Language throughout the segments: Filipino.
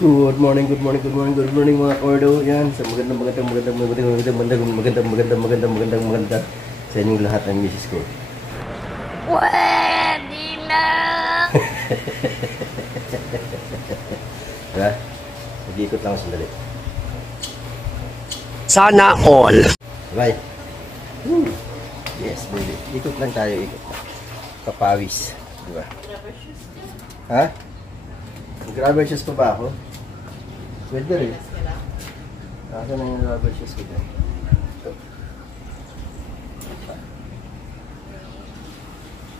Good morning, good morning, good morning, good morning mga Kordo. Yan, sa maganda sa inyong lahat ng misis ko. Pwede na! Diba? Mag-iikot lang ako sandali. Sana all. Bye. Yes, baby. Ikot lang tayo, ikot. Kapawis. Diba? Ha? Mag-rubber shoes pa ba ako? Pwede rin. Nasa na yung rubber shoes ko dyan? Ito.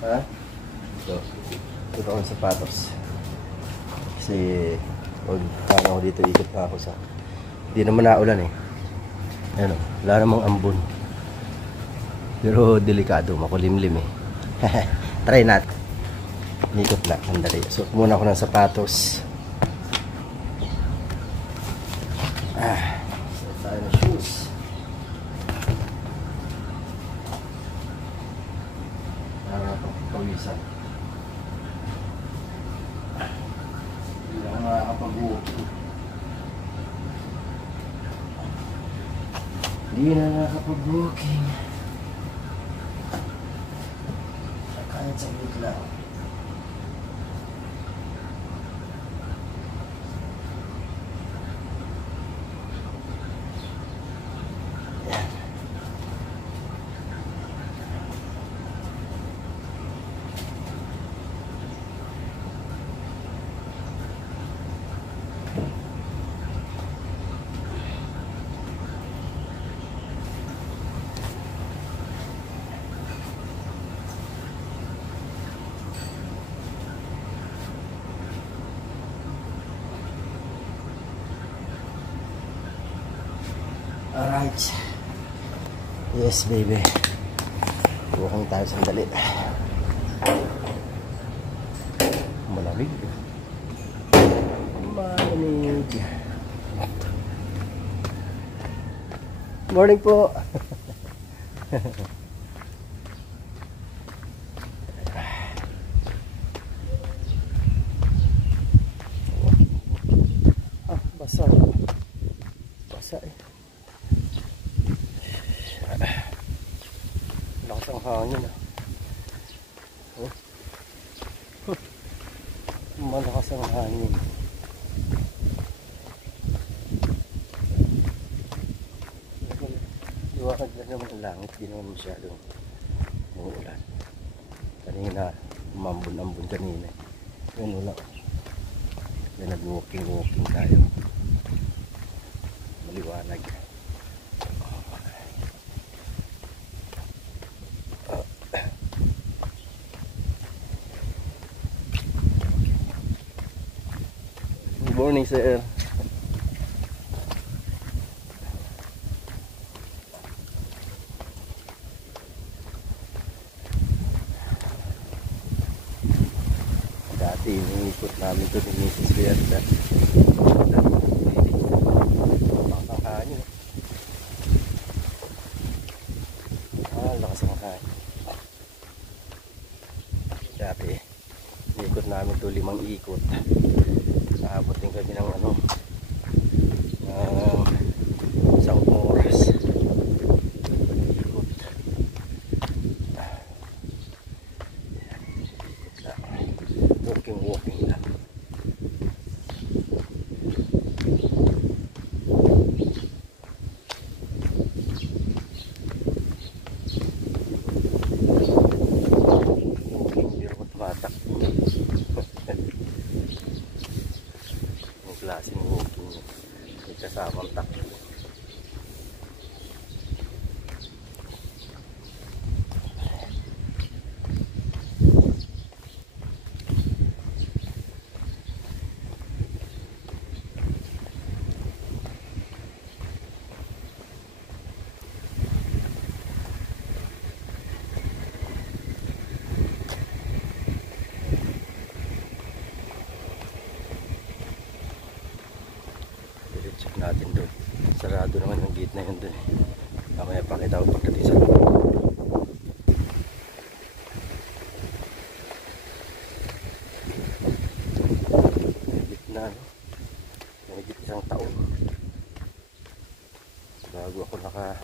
Ha? Ito. Ito akong sapatos. Kasi pag ako dito, ikot na ako sa... Hindi naman naulan eh. Ayan o. Wala namang ambon. Pero delikado. Makulimlim eh. Try natin. Ikot na. Andali. So, muna ako ng sapatos. Set tayo ng shoes. Pawisan. Hindi ako nakakapag-walking. Hindi na nakakapag-walking. Kahit sa bigla. Alright. Yes, baby. Walking tayo sandali. Malamig. Malamig. Morning po. Basa. Basa eh. Lakas ang hangin ah. Malakas ang hangin. Liwanag lang naman ang langit. Di naman masyadong umuulan. Kanina umambon-ambon kanina. Yan wala. Yan nag-walking tayo. Maliwanag. Good morning, sir. Dati iniikot namin ito ni Mrs. Berta. Makakahangin. Lakas ang hangin. Dati iniikot namin ito 5 ikot. Naabot din kami ng isang oras. Ikot. Walking lang. Pero kung tumatakbo. Yung klaseng walking may kasamang takbo. Check natin doon. Sarado naman ang gate na yun doon. Mamaya pakita ko pagdating sa loob. Gitna, no? naka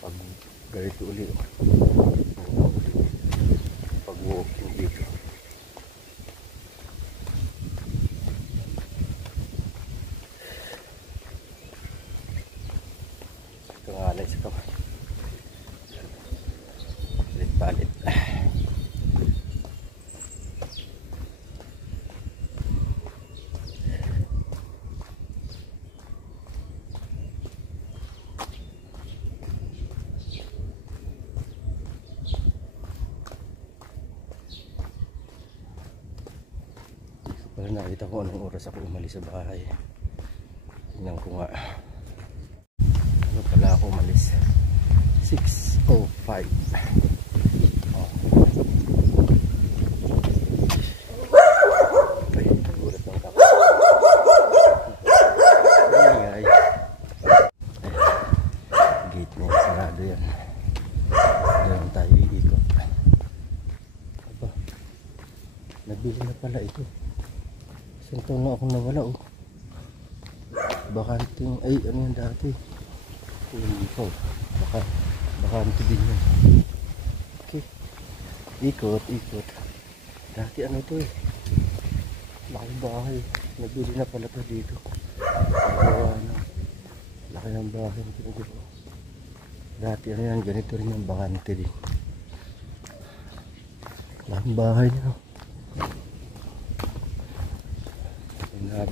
pag ganito uli pag walking dito. Ito nga alay sa kamay, palit-palit. Pero nakita ko anong oras ako umalis sa bahay. Tingnan ko nga. Ano pala ako umalis? 6:05. Oh. Ay, gulat lang ako. Ay, gate na yan, sarado yan. Doon tayo iikot. Aba, nabili na pala ito. Isang taon na akong nawala oh. Bakante yung, ay ano yan dati. Hindi ko. Bakante din yan. Okay. Ikot. Dati ano to eh. Laking bahay. Nabili na pala to dito. Laki ng bahay. Dati ano yan, ganito rin yung bakante din. Laking bahay niya oh.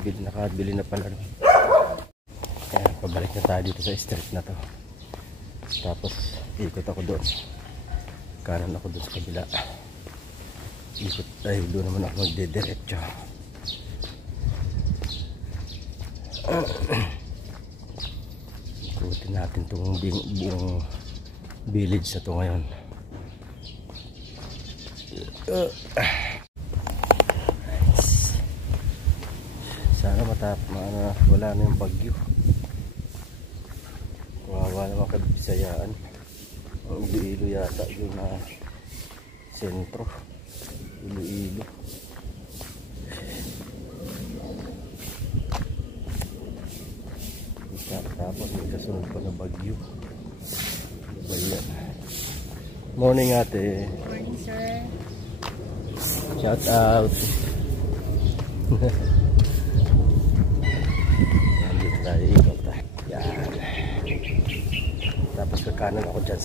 Nakabili na pala. Kaya pabalik na tayo dito sa street na to. Tapos ikot ako doon. Kanan ako doon sa kabila. Ikot, ay doon naman ako magdediretso. Ikutin natin itong buong village na to ngayon. Sana wala na yung bagyo. Kawawa naman Kabisayaan. Ang Iloilo yata yun na sentro. Iloilo. Tapos may kasunod pa na bagyo. Bayan. Morning ate. Morning sir. Shout out. Nandito tayo ikot. Yan. Tapos kakanan ako dyan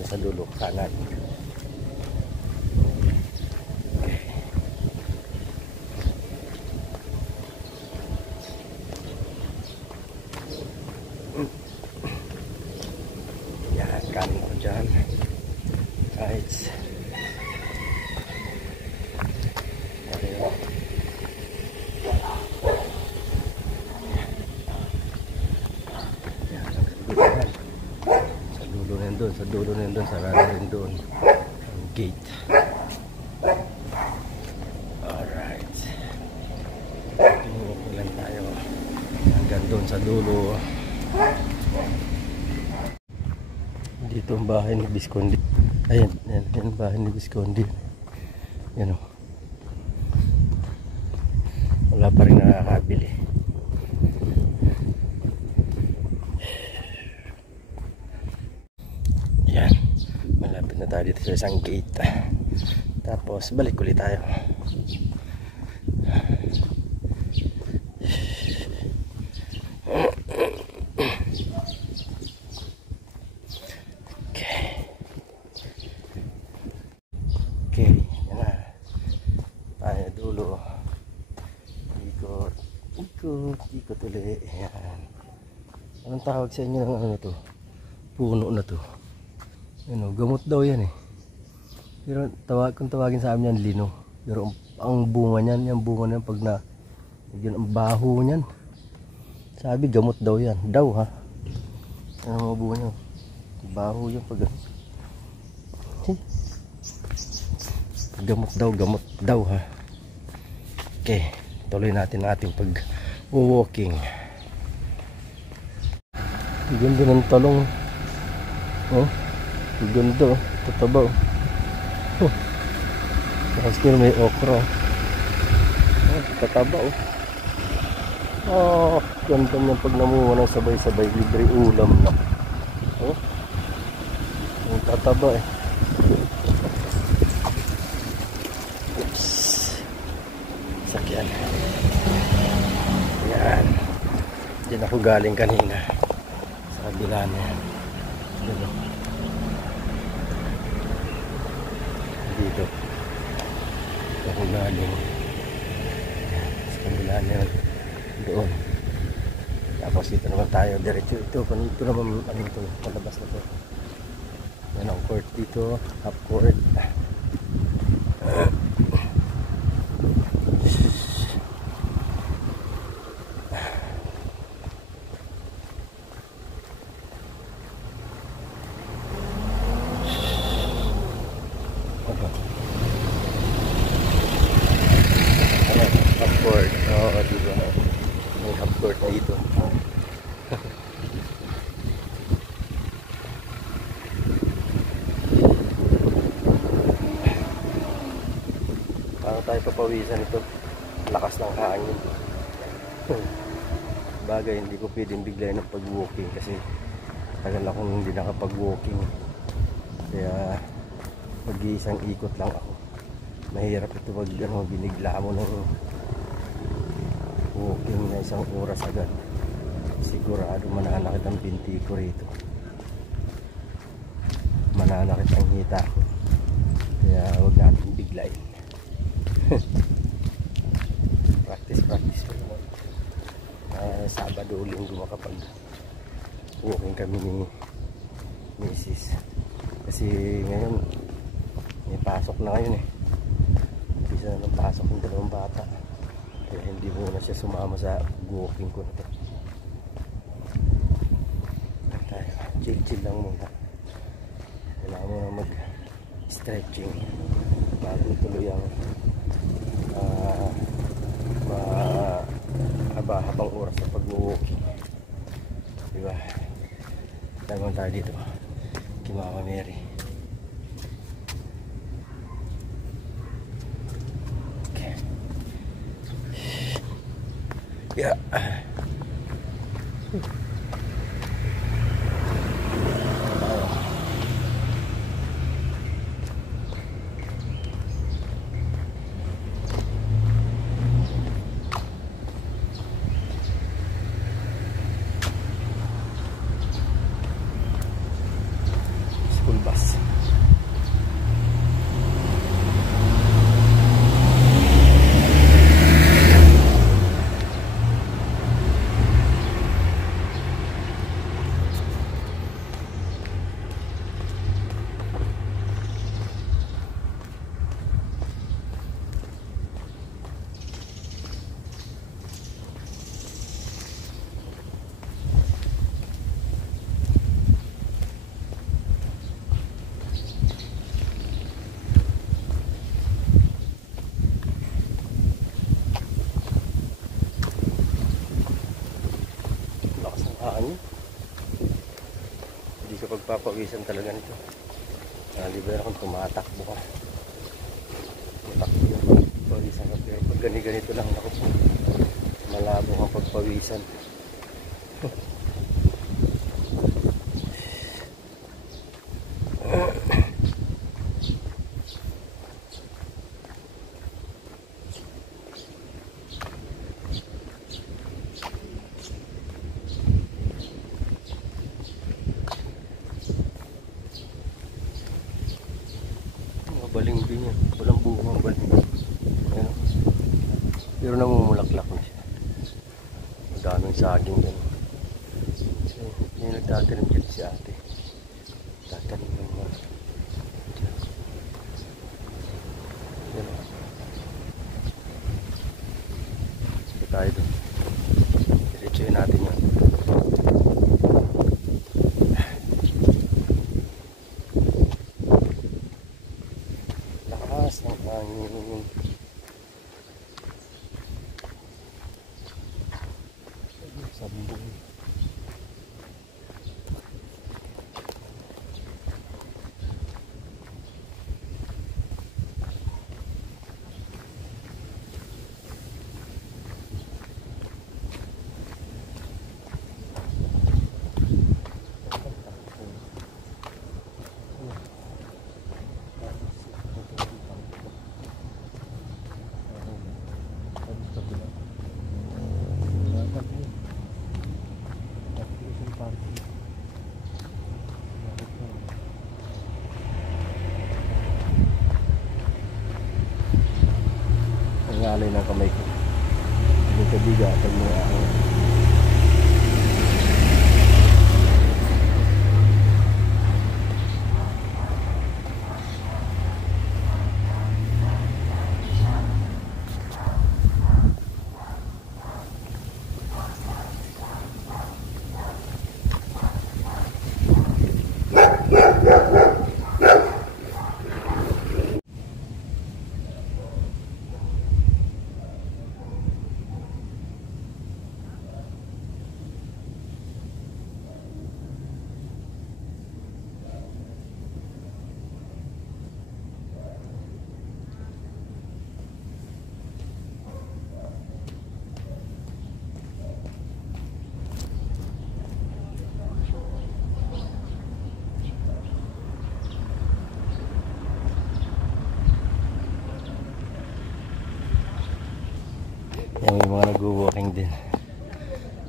sa dulo kanan. Okay. Yan, kanan ako dyan. Right. Sa dulo na yun doon, sarado rin doon ang gate. Alright, tingin lang tayo hanggang doon sa dulo. Dito ang bahay ni Visconde. Ayan, yan ang bahay ni Visconde. Yan o, wala pa rin nakakabili. Yan, malapit na tayo dito sa isang gate. Tapos balik ulit tayo. Okay, yan na. Tayo dulo. Ikot ulit. Yan. Anong tawag sa inyo ng ano to? Puno na to. Ano, gamot daw yan eh. Pero kung tawagin sa amin yan, lino. Pero ang bunga niyan, yung bunga niyan pag na yun ang baho niyan. Sabi gamot daw yan. Daw ha. Ano mga bunga niya? Baho yung pag gamot daw ha. Okay, tuloy natin ang ating pag-walking. Ganda ng talong. Oh. Ganda, tatabaw. Tapos kaya may okra. Tatabaw. Oh, ganda niyan pag namuha ng sabay-sabay, libre ulam na. Oh, ang tataba eh. Oops. Sakyan. Yan. Diyan ako galing kanina. Sa kabila na yan. Dito. Dito. Dito ako galing. Sa kabila na yan. Doon. Tapos dito naman tayo. Diretso ito. Ito naman ano ito. Palabas na ito. Yan ang court dito. Half court. Half-court. Oo, diba? May half-court na ito. Parang tayo papawisan ito. Lakas ng hangin. Bagay, hindi ko pwedeng biglayin ng pag-walking kasi tagal akong hindi nakapag-walking. Kaya mag-iisang ikot lang ako. Mahirap ito pag binigla mo ng walking na isang oras agad. Sigurado mananakit ang binti ko rito. Mananakit ang hita ko. Kaya huwag natin biglayin. Practice ko naman. Sabado o Linggo makapag walking kami ni Mrs. Kasi ngayon may pasok na ngayon eh. Isa na ng pasok ng dalawang bata. Kaya hindi muna siya sumama sa walking ko na ito. Chill lang muna. Kailangan muna mag-stretching bago tuloy ang habang oras na pag-walking. Diba? Tagwan tayo dito kay Mama Mary. Okay. Yeah. School bus. Hangin. Hindi ka pagpapawisan talaga nito. Libera kung tumatakbo ka. Matakbo yung pagpawisan ka. Pero pag ganito lang ako po, malabo kang pagpawisan. Balimbing yan. Walang bunga ang balimbing. Ayan. Pero namumulaklak na siya. Madaming saging yan. So, yung nagtatanim dyan si ate. Tatanim ng mga dyan. Yan. Sige tayo doon. Diretsuhin natin yan. Ng hangin. Sambung. kamay ko. Hindi kabigatan mo ako. Yan, may mga nag-walking din.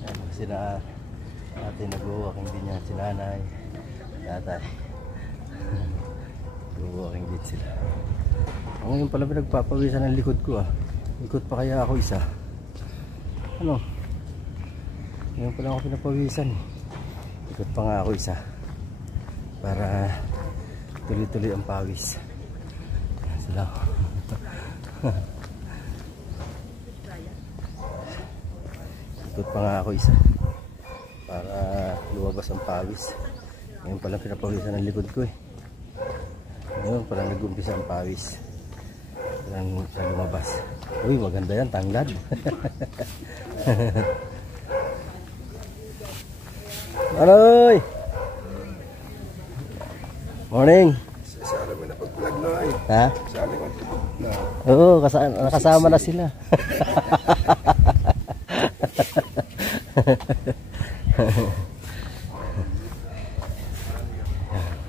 Yan, sila ate nag-walking din yan, si nanay, tatay. Nag-walking din sila. Ngayon pala pinagpapawisan ng likod ko ah. Ikot pa kaya ako isa? Ano? Ngayon pala ako pinapawisan. Ikot pa nga ako isa. Para tuloy-tuloy ang pawis. Sila. Ikot pa nga ako isa para lumabas ang pawis. Ngayon pala pinapawisan ang likod ko eh. Ngayon pala nag-umpisa ang pawis. Parang lumabas. Uy, maganda yan, tanglad. Aroy! Morning! Sasali mo na pag-vlog na eh. Ha? Sasali mo na. Oo, nakasama na sila.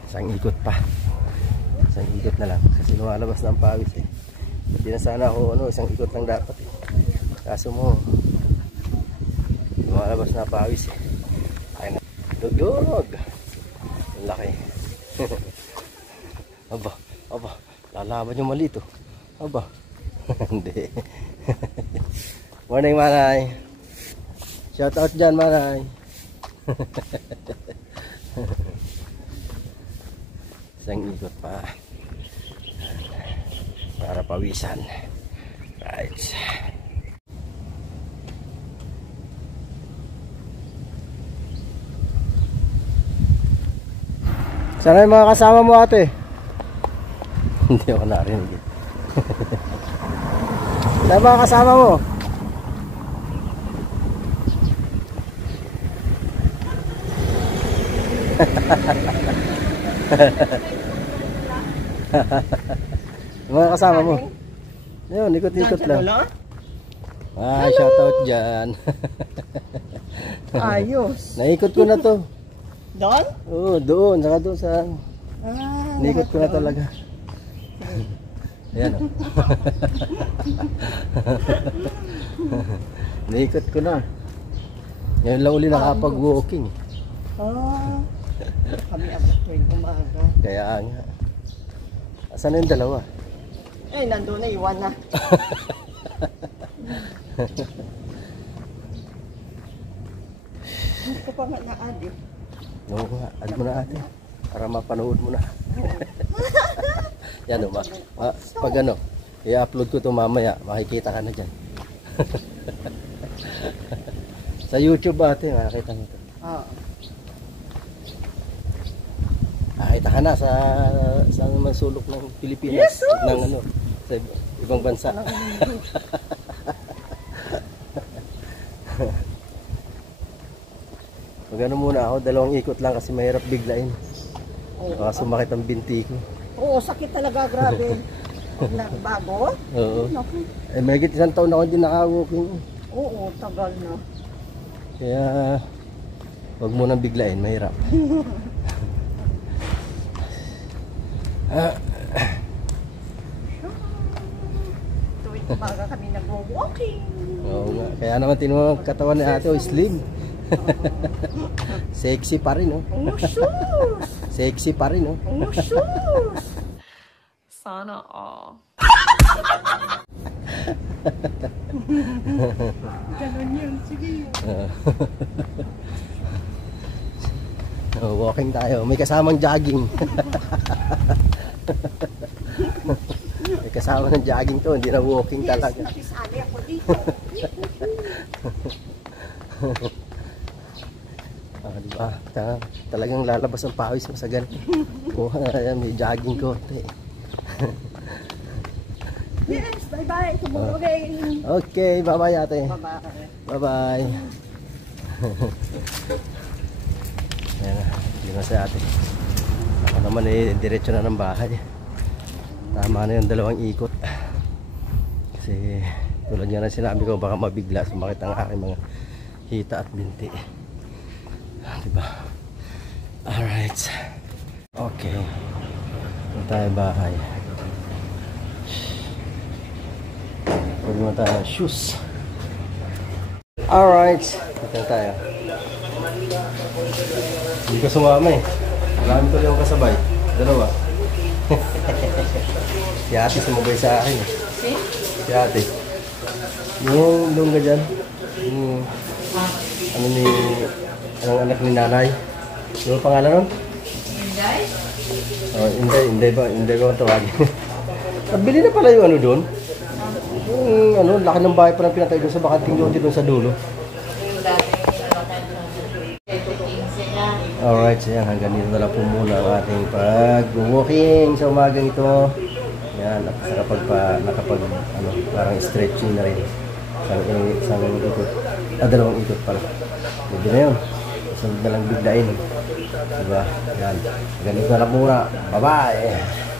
Isang ikot pa. Isang ikot na lang kasi lumalabas na ang pawis eh. Hindi na sana ako isang ikot lang dapat eh. Kaso mo lumalabas na pawis eh. Ay na. Dugdug. Ang laki. Aba, lalaban yung mali to. Aba. Hindi. Morning, Manay. Shout out dyan, Manay. Isang ikot pa para pawisan. Right. Sana yung mga kasama mo, ate? Hindi ako narinig. Sana mga kasama mo? Mga kasama mo. Yun, ikot-ikot lang. Ah, shoutout dyan. Ayos. Naikot ko na to. Doon? Oo, doon. Saka doon sa... Naikot ko na talaga. Ayan o. Naikot ko na. Ngayon lang uli nakapag-walking. Kami abot tuwing umaga. Kaya nga. Asan na yung dalawa? Eh, nandun na, iwan na. Hindi ko pa nga na-add eh. Oo nga, add mo na ate. Para mapanood mo na. Yan o, pag ano, i-upload ko ito mamaya, makikita ka na dyan. Sa YouTube ate, makikita mo ito. Oo. Nakita ka na sa naman sulok ng Pilipinas. Yes, ng ano, sa ibang bansa. Pag ano muna ako, 2 ikot lang kasi mahirap biglain. Baka sumakit ang binti ko. Oo, sakit talaga, grabe. Bago? Oo. Naku. Eh, mahigit 1 taon na ako din naka-walking. Oo, tagal na. Kaya, wag mo nang biglain, mahirap. Tuwing umaga kami nag-walking. Oo nga. Kaya naman tinuwang katawan ni ate, slim. Sexy pa rin, oh. Oh, shoes! Sexy pa rin, oh. Oh, shoes! Sana all. Ganon yun, sige. Oh, walking tayo. May kasamang jogging. May kasama ng jogging to. Hindi na walking talaga. Nakisali ako dito. Diba? Talagang lalabas ang pawis mo sa ganun. Oh, may jogging ko. Yes, bye-bye. Tumulong. Okay, bye-bye ate. Bye-bye. Bye-bye. Ayan na, yun na si ate. Ako naman diretso na ng bahay. Tama na yung 2 ikot. Kasi tulad nga na sinabi ko, baka mabigla sumakit ang aking mga hita at binti. Diba? Alright. Okay. Punta tayo bahay. Pwede mo tayo ng shoes. Alright. Punta tayo. Hindi ko sumama eh. Marami ko yung kasabay. 2. Si ate sumabay sa akin eh. Si ate. Yung lungga dyan. Yung anong anak ni nanay. Yung pangalan nun? Inday? Oh, Inday ba ang tawagin? Nabili na pala yung ano doon. Yung laki ng bahay pa ng pinatay doon sa bakanting lote doon sa dulo. Alright, so yan, hanggang dito na lang po muna ang ating pag-walking sa umagang ito. Yan, at parang stretching na rin. Isang ikot, 2 ikot pala. Pwede na yun. Sunod na lang biglain. Diba? Yan, hanggang dito na lang muna. Bye-bye!